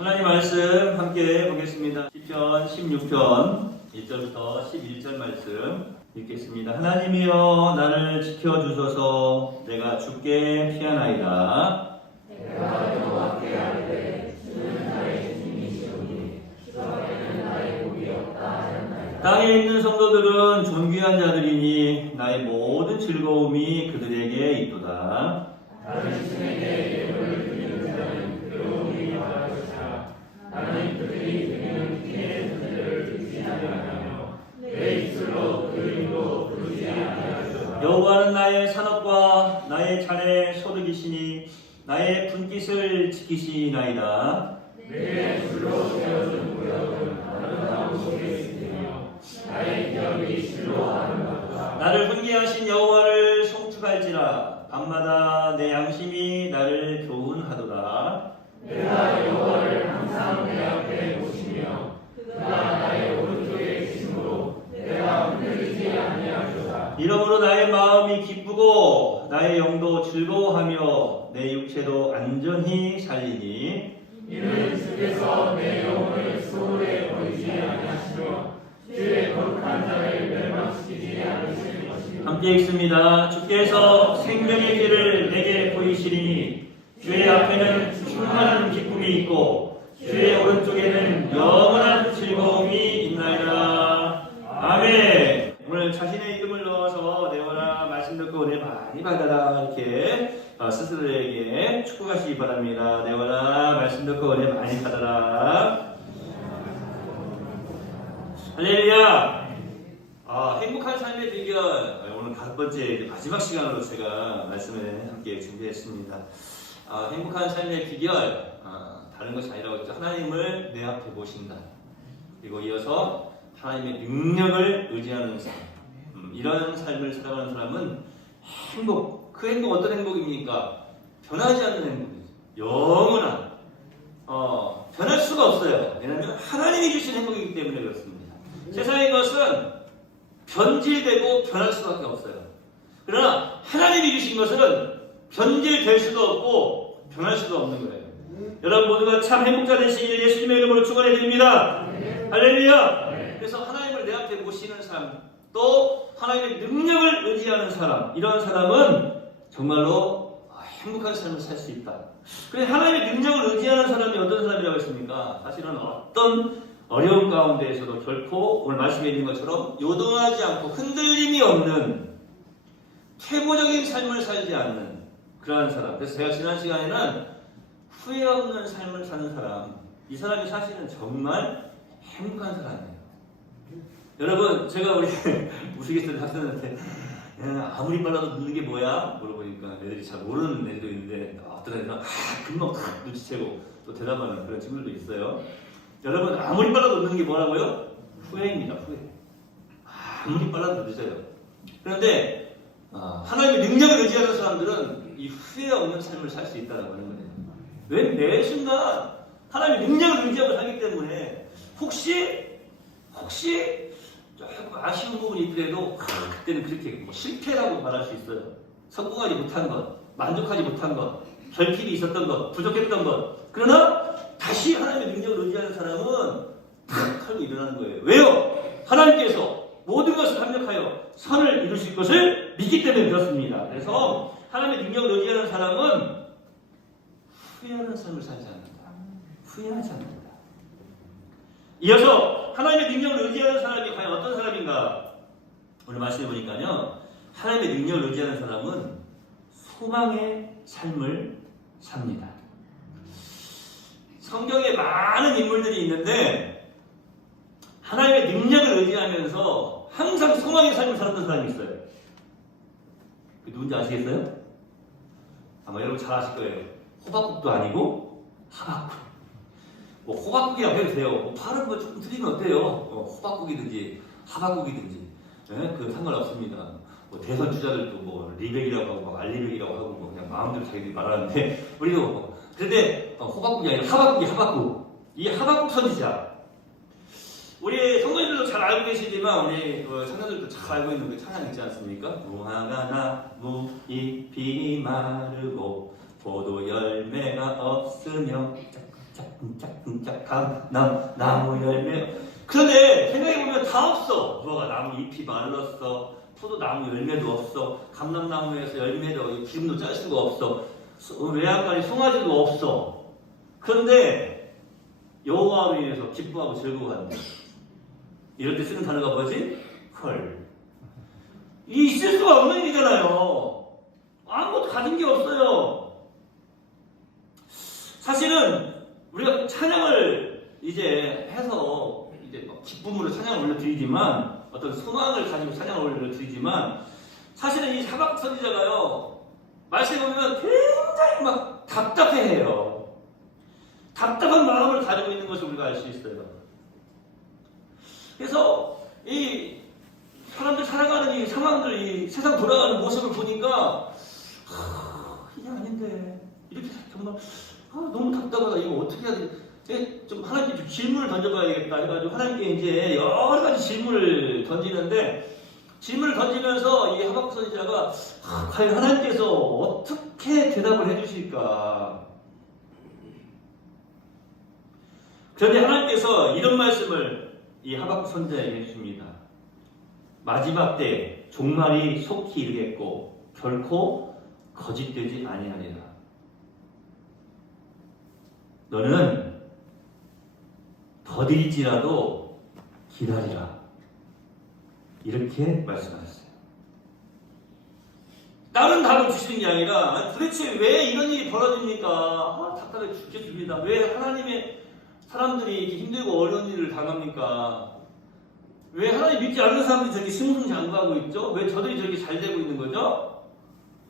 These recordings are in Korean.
하나님 말씀 함께 보겠습니다. 시편 16편 1절부터 11절 말씀 읽겠습니다. 하나님이여 나를 지켜주소서. 내가 주께 피하나이다. 내가 여호와께 아뢰되 주는 나의 주님이시오니 주 앞에는 나의 복이 없다 하였나이다. 땅에 있는 성도들은 존귀한 자들이니 나의 모든 즐거움이 그들에게 있도다. 다른 신에게 예물을 드리는 자는 괴로움이 많으시라. 나는 그들이 드리는 피의 소리를 듣지 아니하며 내 입술로 그 이름으로 부르지 아니하리라. 여호와는 나의 산업과 나의 잔의 소득이시니 나의 분깃을 지키시나이다. 내 줄로 세워준 구역은 아름다운 곳에 있으며 나의 기업이 실로 아름답다. 나를 훈계하신 여호와를 송축할지라. 밤마다 내 양심이 나를 교훈하도다. 내가 여호와를 항상 내 앞에 모시며 그가 나의 오른쪽에 계심으로 내가 흔들리지 아니하리로다. 이러므로 나의 마음이 기쁘고 나의 영도 즐거워하며 내 육체도 안전히 살리니 이는 주께서 내 영혼을 소홀에 버리지 아니하시며 주의 거룩한 자를 멸망시키지 않으실 것이며. 함께 읽습니다. 주께서 생명의 길을 내게 보이시리니 주의 앞에는 충만한 기쁨이 있고 주의 오른쪽에는 영원한 즐거움이 있나이다. 아멘. 오늘 자신의 이름을 넣어서 내어라 말씀 듣고 은혜 많이 받아라 이렇게 스스로에게 축복하시기 바랍니다. 내어라 말씀 듣고 은혜 많이 받아라. 할렐루야. 행복한 삶의 비결, 오늘 5번째 마지막 시간으로 제가 말씀을 함께 준비했습니다. 행복한 삶의 비결, 다른 것이 아니라고 했죠. 하나님을 내 앞에 모신다. 그리고 이어서 하나님의 능력을 의지하는 삶. 이런 삶을 살아가는 사람은 행복, 그 행복 어떤 행복입니까? 변하지 않는 행복이죠. 영원한, 변할 수가 없어요. 왜냐하면 하나님이 주신 행복이기 때문에 그렇습니다. 세상의 것은 변질되고 변할 수밖에 없어요. 그러나 하나님이 주신 것은 변질될 수도 없고 변할 수도 없는 거예요. 여러분 모두가 참 행복자 되시기를 예수님의 이름으로 축원해 드립니다. 할렐루야. 그래서 하나님을 내 앞에 모시는 삶, 또 하나님의 능력을 의지하는 사람, 이런 사람은 정말로 행복한 삶을 살 수 있다. 그래서 하나님의 능력을 의지하는 사람이 어떤 사람이라고 했습니까? 사실은 어떤 어려운 가운데에서도 결코 오늘 말씀에 있는 것처럼 요동하지 않고 흔들림이 없는 퇴보적인 삶을 살지 않는 그러한 사람. 그래서 제가 지난 시간에는 후회 없는 삶을 사는 사람, 이 사람이 사실은 정말 행복한 사람이에요. 여러분, 제가 우리 우스갯소리 학생한테 아무리 빨라도 늦는 게 뭐야? 물어보니까 애들이 잘 모르는 애들도 있는데 어떤 애들은 금방 탁 눈치채고 또 대답하는 그런 친구들도 있어요. 여러분, 아무리 빨라도 늦는 게 뭐라고요? 후회입니다. 후회. 아무리 빨라도 늦어요. 그런데 하나님의 능력을 의지하는 사람들은 이 후회 없는 삶을 살 수 있다는 거예요. 왜? 매 순간 하나님의 능력을 의지하고 살기 때문에 혹시 조금 아쉬운 부분이 있더라도 그때는 그렇게 실패라고 말할 수 있어요. 성공하지 못한 것, 만족하지 못한 것, 결핍이 있었던 것, 부족했던 것. 그러나 다시 하나님의 능력을 의지하는 사람은 탁 하고 일어나는 거예요. 왜요? 하나님께서 모든 것을 합력하여 선을 이루실 것을 믿기 때문에 그렇습니다. 그래서 하나님의 능력을 의지하는 사람은 후회하는 삶을 살지 않는다. 후회하지 않는다. 이어서 하나님의 능력을 의지하는 사람이 과연 어떤 사람인가? 오늘 말씀해 보니까요. 하나님의 능력을 의지하는 사람은 소망의 삶을 삽니다. 성경에 많은 인물들이 있는데 하나님의 능력을 의지하면서 항상 소망의 삶을 살았던 사람이 있어요. 그 누군지 아시겠어요? 아마 여러분 잘 아실 거예요. 호박국도 아니고 하박국. 뭐 호박국이라고 해도 돼요. 뭐 발음 뭐 조금 틀리면 어때요? 호박국이든지 하박국이든지 그 상관없습니다. 뭐 대선 주자들도 뭐 리백이라고 하고 알리백이라고 하고 뭐 그냥 마음대로 자기들이 말하는데 우리도 뭐 그런데 호박국이 아니라 하박국. 이 하박국 선지자. 우리 성도님들도 잘 알고 계시지만 우리 청년들도 잘 알고 있는 그 찬양 있지 않습니까? 무화과 나무 잎이 마르고 포도 열매가 없으며 나무 열매. 그런데 생각해보면 다 없어. 뭐가 나무 잎이 말랐어. 포도나무 열매도 없어. 감람나무에서 열매도 기름도 짤 수가 없어. 외양간에 송아지도 없어. 그런데 여호와를 위해서 기뻐하고 즐거워한다. 이럴 때 쓰는 단어가 뭐지? 헐. 이 있을 수가 없는 일이잖아요. 아무것도 가진 게 없어요. 사실은 우리가 찬양을 이제 해서 이제 기쁨으로 찬양을 올려드리지만, 어떤 소망을 가지고 찬양을 올려드리지만, 사실은 이 사박 선지자가요, 말씀해 보면 굉장히 막 답답해해요. 답답한 마음을 가지고 있는 것을 우리가 알 수 있어요. 그래서 이 사람들 살아가는 이 상황들, 이 세상 돌아가는 모습을 보니까 이게 아닌데 이렇게 정말 너무 답답하다. 이거 어떻게 해야 돼? 좀 하나님께 좀 질문을 던져봐야겠다 해가지고 하나님께 이제 여러 가지 질문을 던지는데, 질문을 던지면서 이 하박국 선지자가 과연 하나님께서 어떻게 대답을 해주실까? 그런데 하나님께서 이런 말씀을 이 하박국 선지자에게 해주십니다. 마지막 때 종말이 속히 이르겠고 결코 거짓되지 아니하리라. 너는 더딜지라도 기다리라. 이렇게 말씀하셨어요. 다른 답을 주시는 게 아니라 도대체 왜 이런 일이 벌어집니까? 답답해 죽겠습니다. 왜 하나님의 사람들이 이렇게 힘들고 어려운 일을 당합니까? 왜 하나님 믿지 않는 사람들이 저렇게 승승장구하고 있죠? 왜 저들이 저렇게 잘 되고 있는 거죠?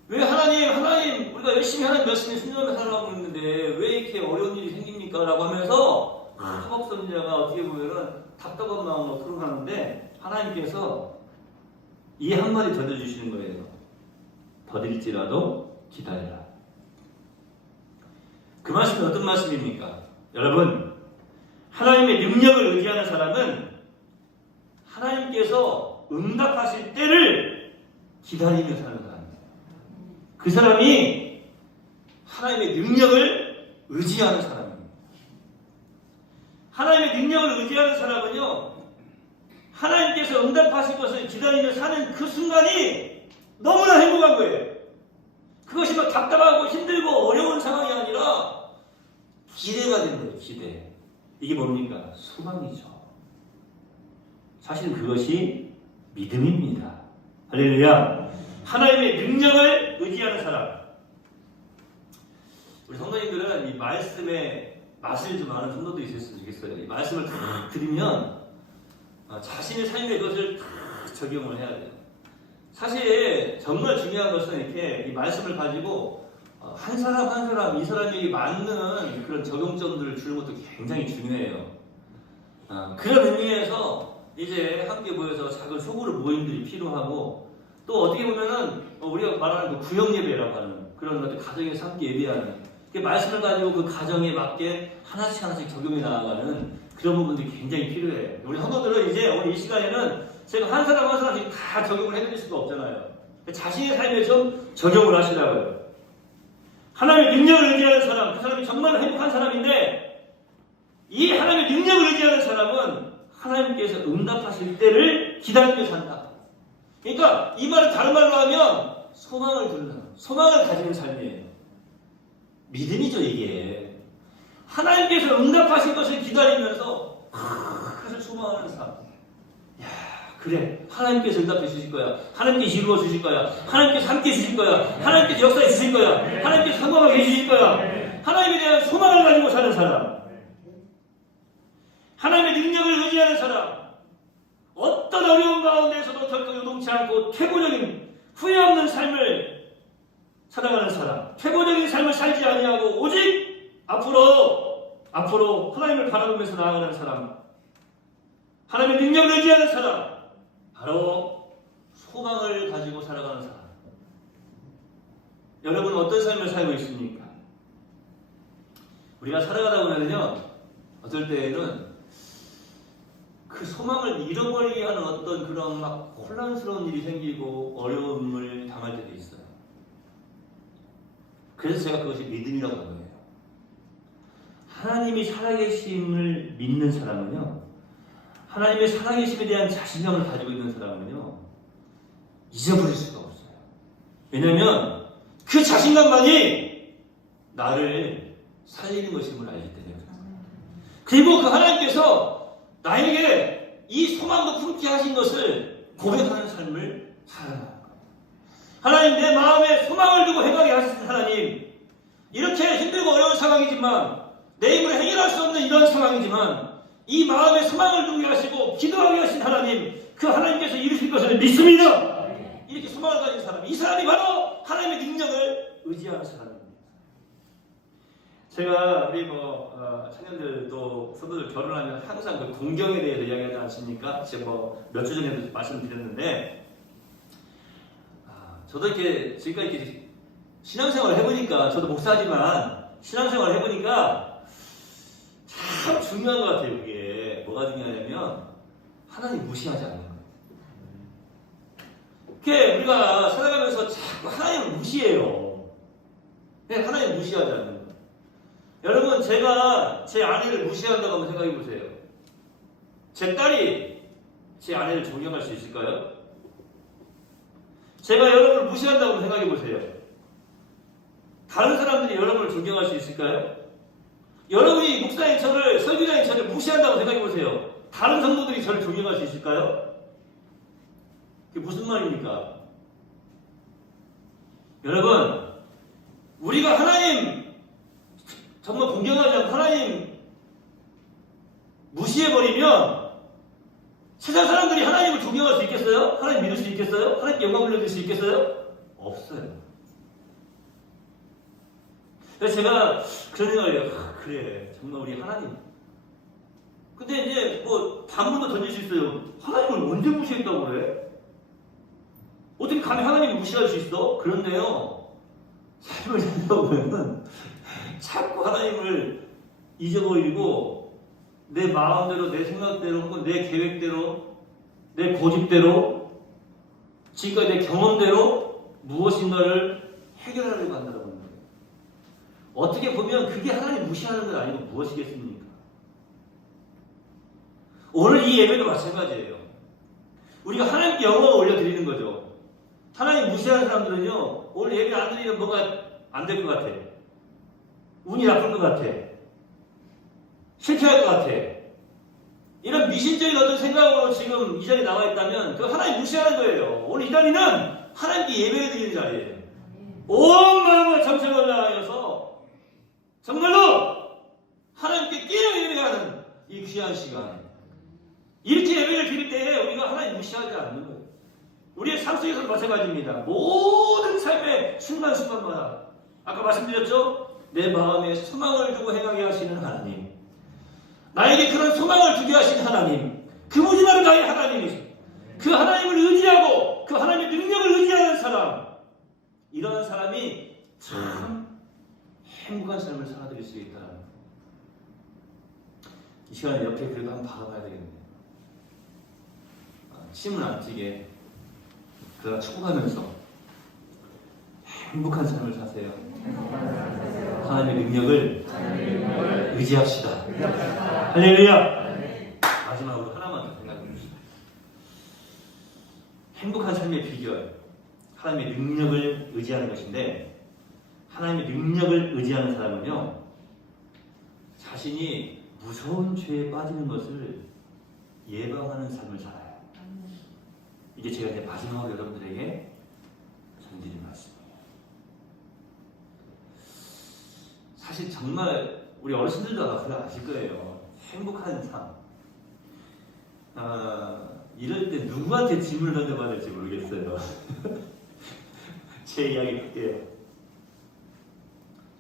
왜 하나님 우리가 열심히 하나님 말씀에 순종하며 살아가고 있는데 왜 이렇게 어려운 일이 생깁니까? 라고 하면서 하박국 선지자가 어떻게 보면은 답답한 마음으로 토론하는데, 하나님께서 이 한마디 던져주시는 거예요. 더딜지라도 기다려라. 그 말씀이 어떤 말씀입니까? 여러분, 하나님의 능력을 의지하는 사람은 하나님께서 응답하실 때를 기다리며 사는 사람입니다. 그 사람이 하나님의 능력을 의지하는 사람입니다. 하나님의 능력을 의지하는 사람은요, 하나님께서 응답하실 것을 기다리며 사는 그 순간이 너무나 행복한 거예요. 그것이 막 답답하고 힘들고 어려운 상황이 아니라 기대가 되는 거예요. 기대. 이게 뭡니까? 소망이죠. 사실 그것이 믿음입니다. 할렐루야. 하나님의 능력을 의지하는 사람. 우리 성도님들은 이 말씀에 맛을 좀 아는 성도도 있었으면 좋겠어요. 이 말씀을 다 들으면 자신의 삶에 그것을 다 적용을 해야 돼요. 사실 정말 중요한 것은 이렇게 이 말씀을 가지고 한 사람 한 사람 이 사람에게 맞는 그런 적용점들을 주는 것도 굉장히 중요해요. 그런 의미에서 이제 함께 모여서 작은 소그룹 모임들이 필요하고, 또 어떻게 보면은 우리가 말하는 그 구역 예배라고 하는 그런 것들, 가정에서 함께 예배하는 말씀을 가지고 그 가정에 맞게 하나씩 적용해 나아가는 그런 부분들이 굉장히 필요해요. 우리 성도들은 이제 오늘 이 시간에는 제가 한 사람 한 사람씩 다 적용을 해드릴 수가 없잖아요. 자신의 삶에 좀 적용을 하시라고요. 하나님의 능력을 의지하는 사람, 그 사람이 정말 행복한 사람인데, 이 하나님의 능력을 의지하는 사람은 하나님께서 응답하실 때를 기다리며 산다. 그러니까 이 말을 다른 말로 하면 소망을 두는, 소망을 가지는 삶이에요. 믿음이죠, 이게. 하나님께서 응답하실 것을 기다리면서 그것을 소망하는 삶. 야, 그래, 하나님께서 응답해 주실 거야. 하나님께서 이루어 주실 거야. 하나님께서 함께 주실 거야. 하나님께서 역사해 주실 거야. 하나님께서 성공하게 해주실 거야. 하나님에 대한 소망을 가지고 사는 사람. 하나님의 능력을 의지하는 사람. 어떤 어려운 가운데서도 결코 요동치 않고 퇴보적인 후회 없는 삶을 살아가는 사람. 퇴보적인 삶을 살지 아니하고 오직 앞으로 하나님을 바라보면서 나아가는 사람. 하나님의 능력을 의지하는 사람. 바로 소망을 가지고 살아가는 사람. 여러분은 어떤 삶을 살고 있습니까? 우리가 살아가다 보면요, 어떨 때에는 그 소망을 잃어버리게 하는 어떤 그런 막 혼란스러운 일이 생기고 어려움을 당할 때도 있어요. 그래서 제가 그것이 믿음이라고 하는 거예요. 하나님이 살아계심을 믿는 사람은요, 하나님의 살아계심에 대한 자신감을 가지고 있는 사람은요, 잊어버릴 수가 없어요. 왜냐하면 그 자신감만이 나를 살리는 것임을 알기 때문에 그렇습니다. 그리고 그 하나님께서 나에게 이 소망도 품게 하신 것을 고백하는 삶을 살아가는 거예요. 하나님, 내 마음에 소망을 두고 행하게 하신 하나님, 이렇게 힘들고 어려운 상황이지만, 내 힘으로 해결할 수 없는 이런 상황이지만, 이 마음에 소망을 두게 하시고 기도하게 하신 하나님, 그 하나님께서 이루실 것을 믿습니다. 이렇게 소망을 가진 사람, 이 사람이 바로 하나님의 능력을 의지하는 사람입니다. 제가 우리 청년들도 성도들 결혼하면 항상 그 동경에 대해서 이야기하지 않습니까? 제가 몇 주 전에도 말씀드렸는데, 저도 이렇게 지금까지 이렇게 신앙생활을 해보니까, 저도 목사지만 신앙생활을 해보니까 참 중요한 것 같아요. 이게 뭐가 중요하냐면 하나님 무시하지 않는 거예요. 그게 우리가 살아가면서 자꾸 하나님을 무시해요. 그냥 하나님 무시하지 않는 거예요. 여러분, 제가 제 아내를 무시한다고 한번 생각해 보세요. 제 딸이 제 아내를 존경할 수 있을까요? 제가 여러분을 무시한다고 생각해 보세요. 다른 사람들이 여러분을 존경할 수 있을까요? 여러분이 목사인 저를, 설교자인 저를 무시한다고 생각해 보세요. 다른 성도들이 저를 존경할 수 있을까요? 그게 무슨 말입니까? 여러분, 우리가 하나님 정말 공경하지 않고 하나님 무시해버리면 세상 사람들이 하나님을 존경할 수 있겠어요? 하나님 믿을 수 있겠어요? 하나님께 영광 돌려줄 수 있겠어요? 없어요. 그래서 제가 그런 생각을 해요. 그래, 정말 우리 하나님. 근데 이제 반문도 던질 수 있어요. 하나님을 언제 무시했다고 그래? 어떻게 감히 하나님을 무시할 수 있어? 그런데요, 삶을 살다 보면 자꾸 하나님을 잊어버리고 내 마음대로, 내 생각대로, 혹은 내 계획대로, 내 고집대로, 지금까지 내 경험대로 무엇인가를 해결하려고 한다는 거예요. 어떻게 보면 그게 하나님 무시하는 건 아니고 무엇이겠습니까? 오늘 이 예배도 마찬가지예요. 우리가 하나님께 영광을 올려드리는 거죠. 하나님 무시하는 사람들은요, 오늘 예배 안 드리면 뭐가 안 될 것 같아. 운이 나쁠 것 같아. 실패할 것 같아. 이런 미신적인 어떤 생각으로 지금 이 자리에 나와 있다면 그 하나님 무시하는 거예요. 오늘 이 자리는 하나님께 예배를 드리는 자리예요. 온 마음과 정성을 다하여서 정말로 하나님께 끼어 예배하는 이 귀한 시간. 이렇게 예배를 드릴 때 우리가 하나님 무시하지 않는 거예요. 우리의 삶 속에서도 마찬가지입니다. 모든 삶의 순간순간마다 아까 말씀드렸죠? 내 마음에 소망을 두고 행하게 하시는 하나님, 나에게 그런 소망을 주게 하신 하나님, 그분이 바로 나의 하나님이시죠. 그 하나님을 의지하고 그 하나님의 능력을 의지하는 사람, 이러한 사람이 참 행복한 삶을 살아드릴 수 있다는 거예요. 이 시간에 옆에 그래도 한번 바라봐야 되겠네요. 침을 안 튀게 그러나 축복하면서 행복한 삶을 사세요. 하나님의 능력을 의지합시다. 할렐루야. 마지막으로 하나만 더 생각해 봅시다. 행복한 삶의 비결, 하나님의 능력을 의지하는 것인데, 하나님의 능력을 의지하는 사람은요, 자신이 무서운 죄에 빠지는 것을 예방하는 삶을 살아요. 이게 제가 이제 마지막으로 여러분들에게 전드린 말씀이에요. 사실 정말 우리 어르신들도 아마 그걸 아실 거예요. 행복한 삶. 이럴 때 누구한테 짐을 던져봐야 될지 모르겠어요. 제 이야기 할게요.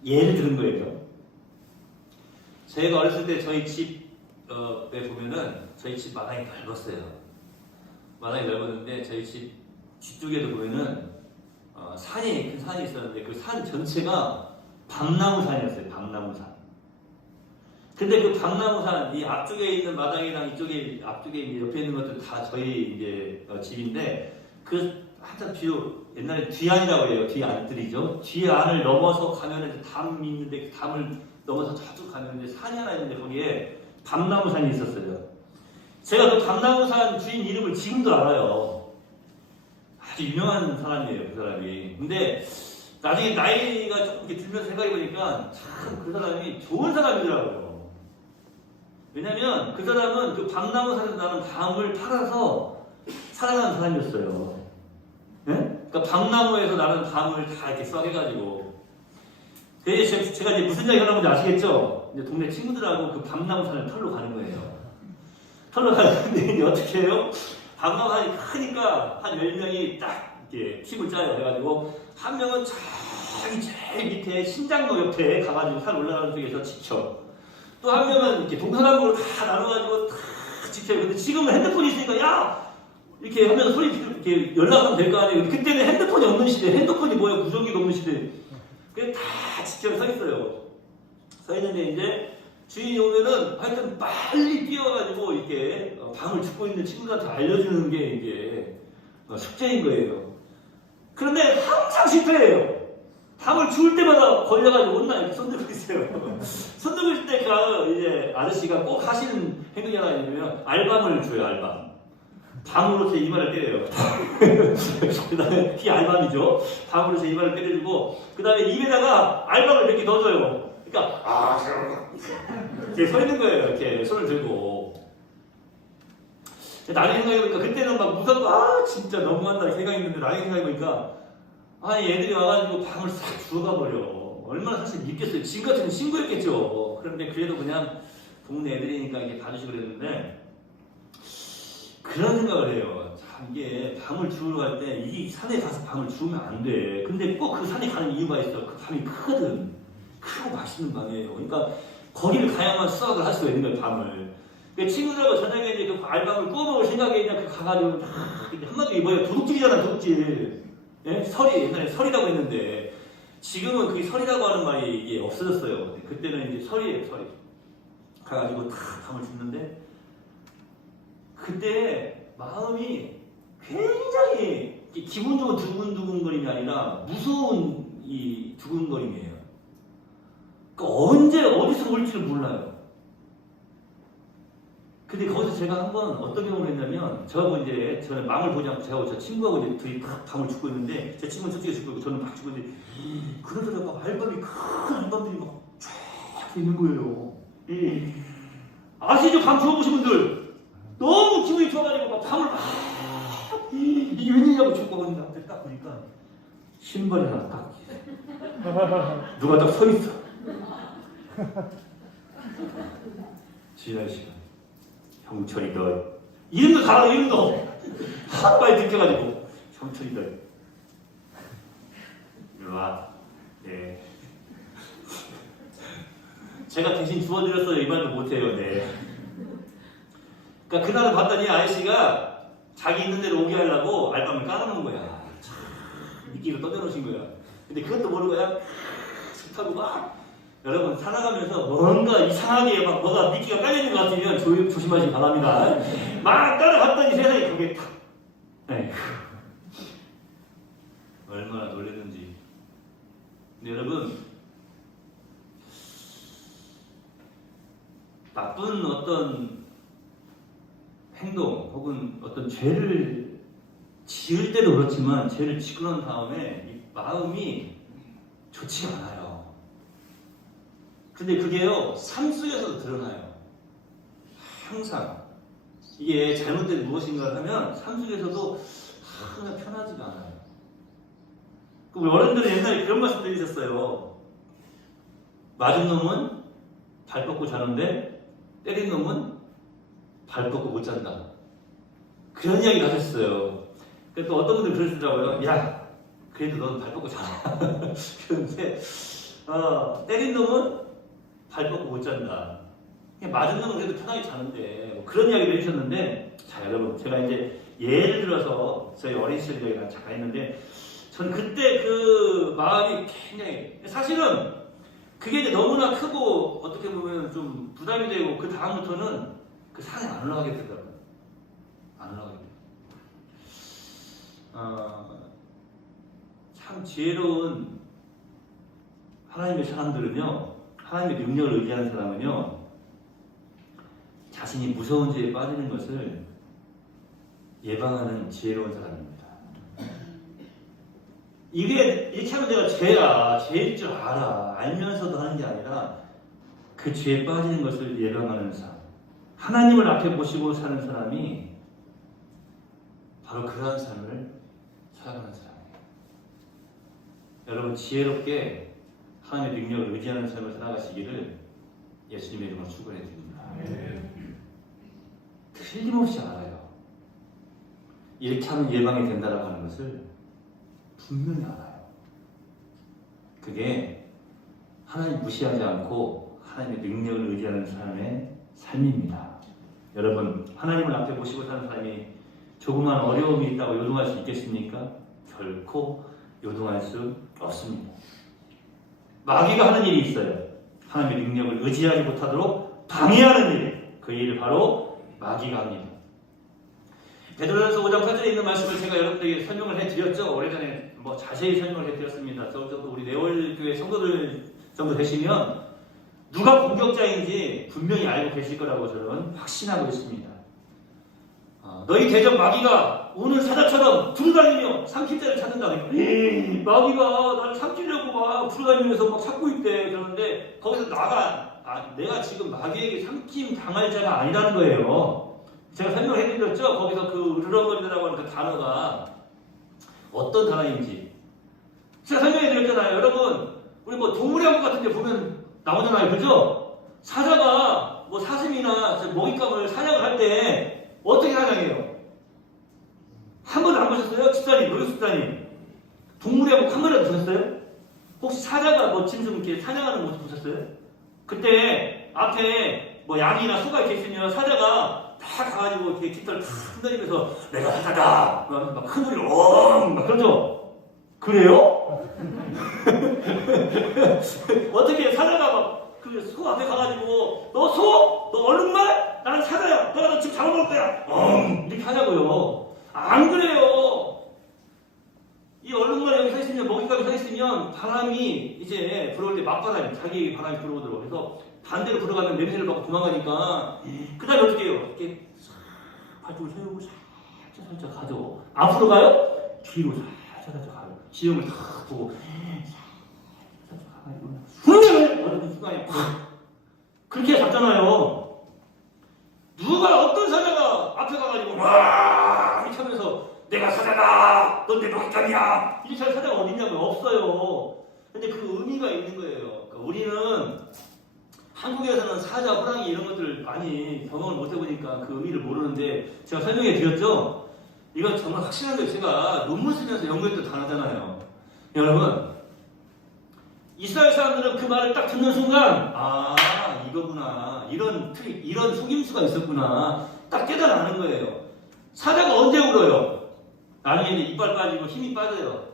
예를 들은 거예요. 제가 어렸을 때 저희 집에 보면은 저희 집 마당이 넓었어요. 마당이 넓었는데 저희 집 뒤쪽에도 보면은 큰 산이 있었는데 그 산 전체가 밤나무산이었어요. 밤나무산. 근데 그 밤나무산 이 앞쪽에 있는 마당이랑 이쪽에 앞쪽에 옆에 있는 것들 다 저희 이제 집인데 그 한참 뒤로 옛날에 뒤안이라고 해요. 뒤안들이죠. 뒤안을 넘어서 가면은 담이 있는데 그 담을 넘어서 저쪽 가면 이제 산이 하나 있는데 거기에 밤나무산이 있었어요. 제가 그 밤나무산 주인 이름을 지금도 알아요. 아주 유명한 사람이에요, 그 사람이. 근데 나중에 나이가 조금 이렇게 들면서 생각해보니까 참 그 사람이 좋은 사람이더라고요. 왜냐면 그 사람은 그 밤나무산에서 나는 밤을 팔아서 살아가는 사람이었어요. 네? 그러니까 밤나무에서 나는 밤을 다 이렇게 쏴해가지고. 제가 이제 무슨 이야기 하는 건지 아시겠죠? 이제 동네 친구들하고 그 밤나무산을 털러 가는 거예요. 털러 가는데 이제 어떻게 해요? 밤나무산이 크니까 한 10명이 딱 이렇게 팀을 짜요. 그래가지고 한 명은 저기 제일 밑에 신장로 옆에 가가지고 산 올라가는 쪽에서 지켜. 또 한 명은 이렇게 동서남북으로 다 나눠가지고 다 지켜요. 근데 지금은 핸드폰이 있으니까 야! 이렇게 하면서 소리 이렇게 연락하면 될 거 아니에요. 그때는 핸드폰이 없는 시대. 핸드폰이 뭐야? 무전기도 없는 시대. 그래서 다 지켜 서 있어요. 서 있는데 이제 주인이 오면은 하여튼 빨리 뛰어가지고 이렇게 밤을 죽고 있는 친구들한테 알려주는 게 이게 숙제인 거예요. 그런데 항상 실패해요. 밤을 죽을 때마다 걸려가지고 온나 이렇게 손들고 있어요. 손들고 있을 때 그 이제 아저씨가 꼭 하시는 행동이 하나 있냐면 알밤을 줘요, 알밤. 밤으로 제 이마를 때려요. 그 다음에 이 알밤이죠. 밤으로 제 이마를 때려주고 그 다음에 입에다가 알밤을 몇 개 넣어줘요. 그러니까 이렇게 서 있는 거예요. 이렇게 손을 들고. 나중에 생각해보니까 그때는 막 무섭고 진짜 너무한다 이렇게 생각했는데 나중에 생각해보니까 얘들이 와가지고 밤을 싹 죽어가 버려. 얼마나 사실 믿겠어요. 지금 같으면 신고했겠죠. 그런데 그래도 그냥 동네 애들이니까 이렇게 봐주시고 그랬는데 그런 생각을 해요. 참 이게 밤을 죽으러 갈 때 이 산에 가서 밤을 죽으면 안 돼. 근데 꼭 그 산에 가는 이유가 있어. 그 밤이 크거든. 크고 맛있는 밤이에요. 그러니까 거기를 가야만 수확을 할 수가 있는 거예요. 밤을. 그러니까 친구들하고 저녁에 이제 그 알밤을 구워 먹을 생각에 그냥 가가지고 한마디 뭐예요? 도둑질이잖아, 도둑질. 예? 설이 옛날에 설이라고 했는데 지금은 그게 설이라고 하는 말이 이게 없어졌어요. 그때는 이제 설이에요, 설이. 가가지고 다 밤을 죽는데 그때 마음이 굉장히 기분적으로 두근두근거림이 아니라 무서운 이 두근거림이에요. 그러니까 언제 어디서 올지를 몰라요. 근데 거기서 제가 한번 어떤 경험을 했냐면 저하고 이제 저는 망을 보지 않고 저하고 저 친구하고 이제 둘이 딱 밤을 죽고 있는데 제 친구는 저쪽에 죽고 있고 저는 막 죽고 있는데 그러다가 막 알밤이 큰 알밤들이 막 쫙 있는 거예요. 아시죠? 밤 죽어보신 분들 너무 기분이 좋아가지고 막 밤을 막 이게 웬일이냐고 죽고 보니까 앞에 딱 보니까 신발이 하나 딱 누가 딱 서 있어. 지난 시간 형철이 너 이름도 다 알아. 이름도 한바에 들켜가지고 형철이 너 일로와. 네. 제가 대신 주워드렸어요. 이 말도 못해요. 네. 그러니까 그날을 봤더니 아저씨가 자기 있는 데로 오게 하려고 알밤을 깔아놓은 거야. 참 미끼를 던져놓으신 거야. 근데 그것도 모르고 그냥 타고 막 여러분 살아가면서 뭔가 이상하게 막 뭐가 미끼가 깔려있는 것 같으면 조심하시기 바랍니다. 막 따라갔더니 세상에 그게 탁. 에휴. 얼마나 놀랐는지. 근데 여러분 나쁜 어떤 행동 혹은 어떤 죄를 지을 때도 그렇지만 죄를 지고 난 다음에 이 마음이 좋지가 않아요. 근데 그게요 삶 속에서도 드러나요. 항상 이게 잘못된 무엇인가를 하면 삶 속에서도 항상 편하지가 않아요. 우리 어른들은 옛날에 그런 말씀 드리셨어요. 맞은 놈은 발 뻗고 자는데 때린 놈은 발 뻗고 못 잔다. 그런 이야기를 하셨어요. 또 어떤 분들이 그러시더라고요. 야, 그래도 넌 발 뻗고 자라. 그런데 때린 놈은 발 뻗고 못 잔다. 맞은 놈은 그래도 편하게 자는데 뭐 그런 이야기를 해주셨는데 자 여러분 제가 이제 예를 들어서 저희 어린 시절 이야기를 잠깐 했는데 저는 그때 그 마음이 굉장히 사실은 그게 이제 너무나 크고 어떻게 보면 좀 부담이 되고 그 다음부터는 그 산에 안 올라가게 되더라고요. 안 올라가게 돼요. 참 지혜로운 하나님의 사람들은요 하나님의 능력을 의지하는 사람은요, 자신이 무서운 죄에 빠지는 것을 예방하는 지혜로운 사람입니다. 이게 이렇게 하면 내가 죄일 줄 알면서도 하는 게 아니라 그 죄에 빠지는 것을 예방하는 삶, 하나님을 앞에 보시고 사는 사람이 바로 그러한 삶을 살아가는 사람이에요. 여러분 지혜롭게 하나님의 능력을 의지하는 삶을 살아가시기를 예수님의 이름으로 축원해 드립니다. 틀림없이 알아요. 이렇게 하면 예방이 된다라고 하는 것을 분명히 알아요. 그게 하나님 무시하지 않고 하나님의 능력을 의지하는 사람의 삶입니다. 여러분 하나님을 앞에 보시고 사는 사람이 조그만 어려움이 있다고 요동할 수 있겠습니까? 결코 요동할 수 없습니다. 마귀가 하는 일이 있어요. 하나님의 능력을 의지하지 못하도록 방해하는 일. 그 일을 바로 마귀가 합니다. 베드로전서 5장 8절에 있는 말씀을 제가 여러분들에게 설명을 해드렸죠. 오래전에 자세히 설명을 해드렸습니다. 저도 우리 네월교회 성도들 정도 되시면 누가 공격자인지 분명히 알고 계실 거라고 저는 확신하고 있습니다. 너희 대적 마귀가 우는 사자처럼 두루다니며 삼킬자를 찾는다. 마귀가 나를 삼키려고 막 두루다니면서 막 찾고 있대. 그러는데 거기서 내가 지금 마귀에게 삼킴 당할 자가 아니라는 거예요. 제가 설명을 해드렸죠. 거기서 그 으르렁거리더라고 하는 그 단어가 어떤 단어인지 제가 설명해드렸잖아요. 여러분 우리 동물의 같은 데 보면 나오잖아요. 그죠? 사자가 사슴이나 먹잇감을 사냥을 할 때 어떻게 사냥해요? 한 번도 안 보셨어요? 집사님, 노예 집사님. 동물의 한 번이라도 보셨어요? 혹시 사자가 짐승 이렇게 사냥하는 모습 보셨어요? 그때 앞에 양이나 소가 이렇게 있으면 사자가 다 가가지고 이렇게 깃털 탁 흔들리면서 내가 사자다! 막 큰 소리로 막 그러죠? 그래요? 어떻게 사자가 그 소 앞에 가가지고 너 소? 너 얼른 말? 나는 사자야. 내가 너 지금 잡아먹을 거야. 이렇게 하냐고요. 안 그래요. 이 얼룩말 여기 서 있으면 먹잇감이 서 있으면 바람이 이제 불어올 때 맞바람이 자기 바람이 불어오도록 해서 반대로 불어가면 냄새를 맡고 도망가니까 그 다음에 어떻게 해요? 이렇게 발톱을 세우고 살짝 가죠. 앞으로 가요? 뒤로 살짝 가요. 지형을 탁 보고 살짝 가가지고 어느 순간에 그렇게 잡잖아요. 누가 어떤 사자가 앞에 가가지고 와 이렇게 하면서 내가 사자다 넌 내 먹잇감이야 이렇게 할 사자가 어딨냐고요? 없어요. 근데 그 의미가 있는 거예요. 그러니까 우리는 한국에서는 사자, 호랑이 이런 것들 많이 경험을 못 해보니까 그 의미를 모르는데 제가 설명해 드렸죠? 이건 정말 확실한 거예요. 제가 논문 쓰면서 연구했던 단어잖아요. 여러분 이스라엘 사람들은 그 말을 딱 듣는 순간 이거구나 이런 속임수가 있었구나 딱 깨달아나는 거예요. 사자가 언제 울어요? 나중에 이제 이빨 빠지고 힘이 빠져요.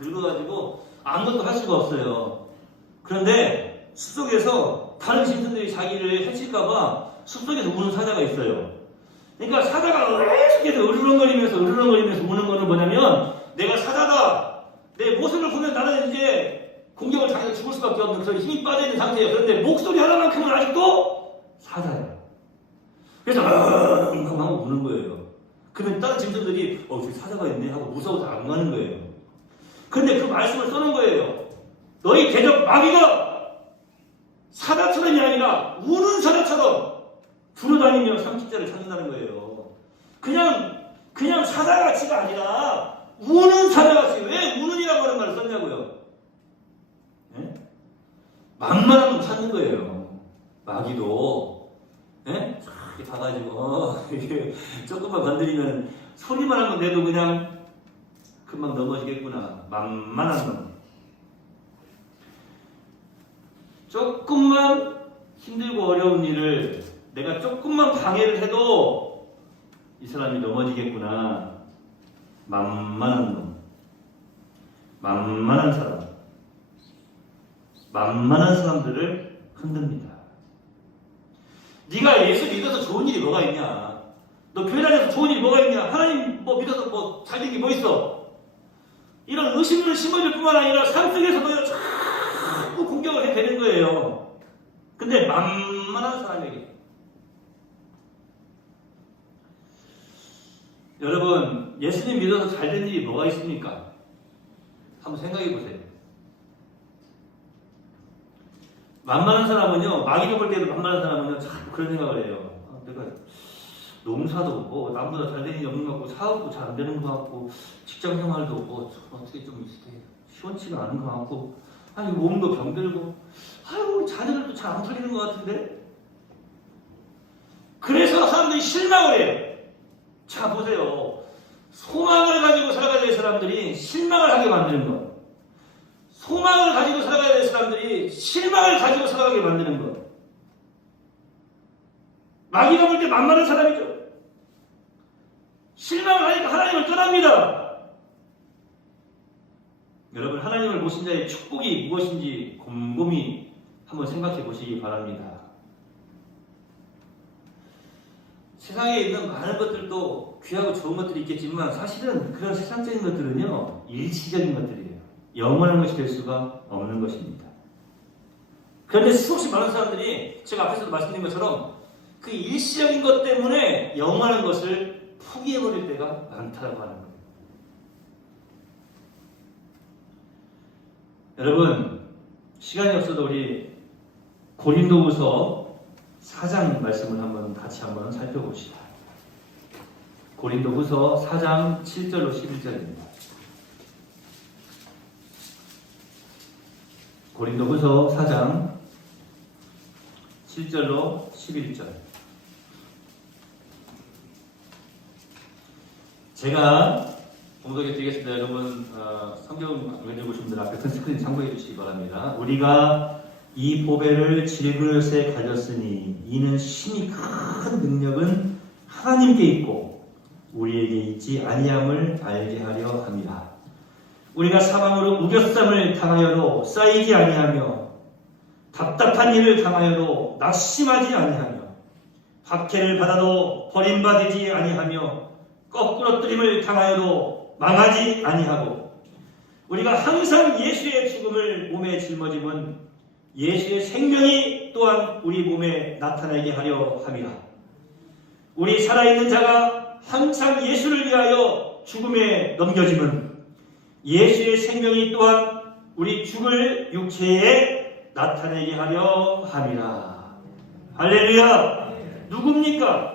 늙어가지고 아무것도 할 수가 없어요. 그런데 숲속에서 다른 짐승들이 자기를 해칠까봐 숲속에서 우는 사자가 있어요. 그러니까 사자가 계속 으르렁거리면서 우는 거는 뭐냐면 내가 사자다. 내 모습을 보면 나는 이제 공격을 당해서 죽을 수밖에 없는 그런 힘이 빠져있는 상태예요. 그런데 목소리 하나만큼은 아직도 사자예요. 그래서 하고 우는 거예요. 그러면 다른 짐승들이 저기 사자가 있네 하고 무서워서 안 가는 거예요. 그런데 그 말씀을 써는 거예요. 너희 대적 마귀가 사자처럼이 아니라 우는 사자처럼 두루다니며 삼킬자를 찾는다는 거예요. 그냥 사자같이가 아니라 우는 사자같이. 왜 우는이라고 하는 말을 썼냐고요. 예? 만만한 건 찾는 거예요. 마귀도 이렇게 가가지고 이렇게 조금만 건드리면 소리만 한번 내도 그냥 금방 넘어지겠구나. 만만한 놈. 조금만 힘들고 어려운 일을 내가 조금만 방해를 해도 이 사람이 넘어지겠구나. 만만한 놈. 만만한 사람. 만만한 사람들을 흔듭니다. 네가 예수 믿어서 좋은 일이 뭐가 있냐? 너 교회 다녀서 좋은 일이 뭐가 있냐? 하나님 믿어서 잘된 게 뭐 있어? 이런 의심을 심어줄 뿐만 아니라 삶 속에서 너희가 자꾸 공격을 해대는 거예요. 근데 만만한 사람에게. 여러분, 예수님 믿어서 잘 된 일이 뭐가 있습니까? 한번 생각해 보세요. 만만한 사람은요, 마귀를 볼 때도 만만한 사람은요, 자꾸 그런 생각을 해요. 내가 농사도 없고, 남보다 잘 되는 게 없는 것 같고, 사업도 잘 안 되는 것 같고, 직장 생활도 없고, 어떻게 좀 이렇게 시원치가 않은 것 같고, 아니, 몸도 병들고, 아유, 자녀들도 잘 안 풀리는 것 같은데? 그래서 사람들이 실망을 해요. 자, 보세요. 소망을 가지고 살아가야 될 사람들이 실망을 하게 만드는 것. 소망을 가지고 살아가야 될 사람들이 실망을 가지고 살아가게 만드는 것. 마귀가 볼 때 만만한 사람이죠. 실망을 하니까 하나님을 떠납니다. 여러분, 하나님을 모신 자의 축복이 무엇인지 곰곰이 한번 생각해 보시기 바랍니다. 세상에 있는 많은 것들도 귀하고 좋은 것들이 있겠지만 사실은 그런 세상적인 것들은요, 일시적인 것들이에요. 영원한 것이 될 수가 없는 것입니다. 그런데 수없이 많은 사람들이 제가 앞에서도 말씀드린 것처럼 그 일시적인 것 때문에 영원한 것을 포기해버릴 때가 많다고 하는 거예요. 여러분, 시간이 없어도 우리 고린도후서 4장 말씀을 같이 한번 살펴봅시다. 고린도후서 4장 7절로 11절입니다. 고린도후서 4장 7절로 11절. 제가 봉독해 드리겠습니다. 여러분, 성경 읽으신 분들 앞에 큰 스크린 참고해 주시기 바랍니다. 우리가 이 보배를 질그릇에 가졌으니 이는 심히 큰 능력은 하나님께 있고 우리에게 있지 아니함을 알게 하려 함이라. 우리가 사방으로 우겨쌈을 당하여도 쌓이지 아니하며 답답한 일을 당하여도 낙심하지 아니하며 박해를 받아도 버림받지 아니하며 거꾸러뜨림을 당하여도 망하지 아니하고 우리가 항상 예수의 죽음을 몸에 짊어짐은 예수의 생명이 또한 우리 몸에 나타나게 하려 함이라. 우리 살아있는 자가 항상 예수를 위하여 죽음에 넘겨짐은 예수의 생명이 또한 우리 죽을 육체에 나타내게 하려 함이라. 할렐루야. 누굽니까?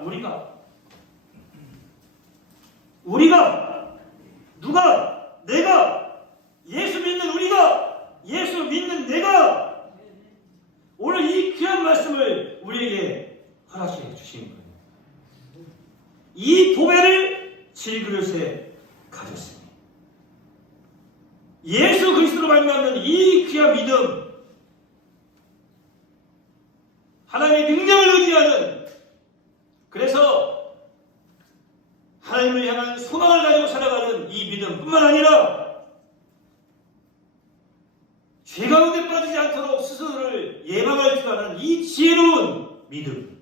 누가? 내가, 예수 믿는 우리가, 예수 믿는 내가 오늘 이 귀한 말씀을 우리에게 허락해 주신 거예요. 이 보배를 질그릇에 가졌으니 예수 그리스도로 말미암는 이 귀한 믿음, 하나님의 능력을 의지하는, 그래서 하나님을 향한 소망을 가지고 살아가는 이 믿음뿐만 아니라 죄 가운데 빠지지 않도록 스스로를 예방할 줄 아는 이 지혜로운 믿음.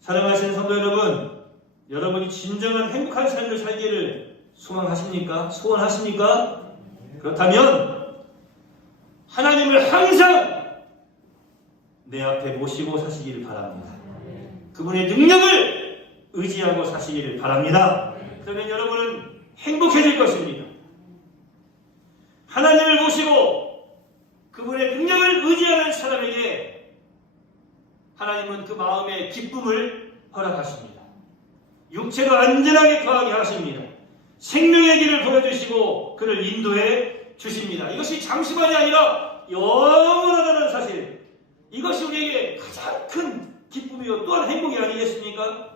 사랑하시는 성도 여러분, 여러분이 진정한 행복한 삶을 살기를 소망하십니까? 소원하십니까? 그렇다면 하나님을 항상 내 앞에 모시고 사시기를 바랍니다. 그분의 능력을 의지하고 사시기를 바랍니다. 그러면 여러분은 행복해질 것입니다. 하나님을 모시고 그분의 능력을 의지하는 사람에게 하나님은 그 마음의 기쁨을 허락하십니다. 육체도 안전하게 거하게 하십니다. 생명의 길을 보여주시고 그를 인도해 주십니다. 이것이 잠시만이 아니라 영원하다는 사실, 이것이 우리에게 가장 큰 기쁨이요 또한 행복이 아니겠습니까?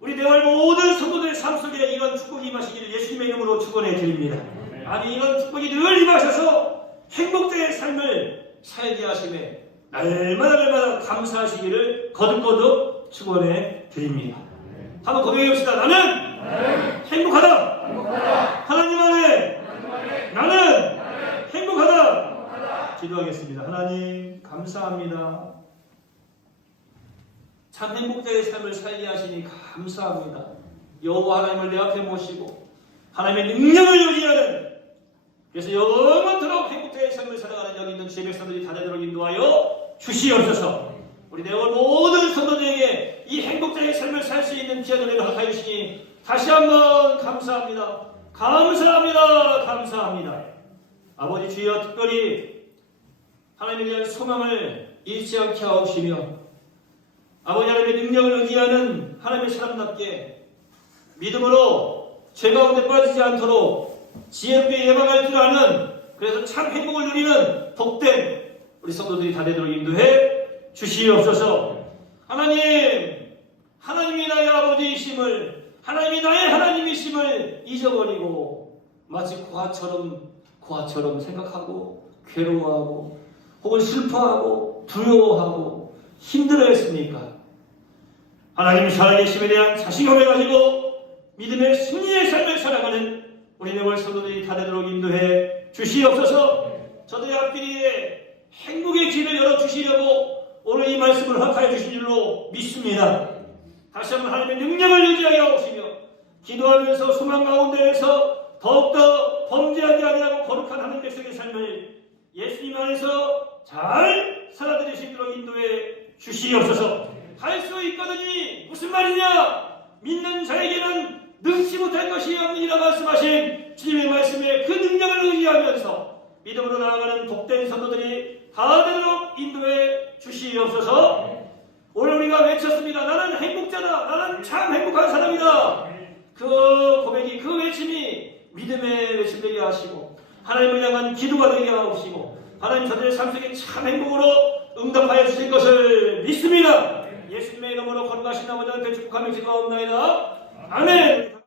우리 내월 모든 성도들의 삶 속에 이런 축복이 임하시기를 예수님의 이름으로 축원해 드립니다. 아니, 이런 축복이 늘 임하셔서 행복자의 삶을 살게 하심에 날마다 감사하시기를 거듭거듭 축원해 드립니다. 한번 고백해 봅시다. 나는 행복하다. 하나님 안에 나는 행복하다. 기도하겠습니다. 하나님 감사합니다. 참 행복자의 삶을 살게 하시니 감사합니다. 여호와 하나님을 내 앞에 모시고 하나님의 능력을 의지하는 그래서 영원토록 행복자의 삶을 살아가는 여기 있는 주의 백성들이 다 되도록 인도하여 주시옵소서. 우리 내월 모든 성도들에게 이 행복자의 삶을 살 수 있는 귀한 은혜를 허락하여 주시니 다시 한번 감사합니다. 감사합니다. 감사합니다. 아버지 주여, 특별히 하나님에 대한 소망을 잃지 않게 하옵시며 아버지 하나님의 능력을 의지하는 하나님의 사람답게 믿음으로 죄 가운데 빠지지 않도록 지혜롭게 예방할 줄 아는, 그래서 참 행복을 누리는 복된 우리 성도들이 다 되도록 인도해 주시옵소서. 하나님이 나의 아버지이심을, 하나님이 나의 하나님이심을 잊어버리고 마치 고아처럼 생각하고 괴로워하고 혹은 슬퍼하고 두려워하고 힘들어했습니까? 하나님이 살아계심에 대한 자신감을 가지고 믿음의 승리의 삶을 살아가는 우리 내월 성도들이 다 되도록 인도해 주시옵소서. 저들의 앞길에 행복의 길을 열어주시려고 오늘 이 말씀을 허락하여 주신 줄로 믿습니다. 다시 한번 하나님의 능력을 유지하여 오시며 기도하면서 소망 가운데에서 더욱더 범죄하지 아니하고 거룩한 하나님 백성의 삶을 예수님 안에서 잘 살아들이시도록 인도해 주시옵소서. 할 수 있거든이 무슨 말이냐? 믿는 자에게는 능치 못할 것이 없느니라 말씀하신 주님의 말씀에 그 능력을 의지하면서 믿음으로 나아가는 복된 성도들이 다 되도록 인도해 주시옵소서. 오늘 우리가 외쳤습니다. 나는 행복자다. 나는 참 행복한 사람이다. 그 고백이, 그 외침이 믿음의 외침 되게 하시고 하나님을 향한 기도가 되게 하옵시고 하나님 저들의 삶 속에 참 행복으로 응답하여 주실 것을 믿습니다. 예수님의 이름으로 거룩하신 아버지 앞에 축복하며 기도하옵나이다. 아멘.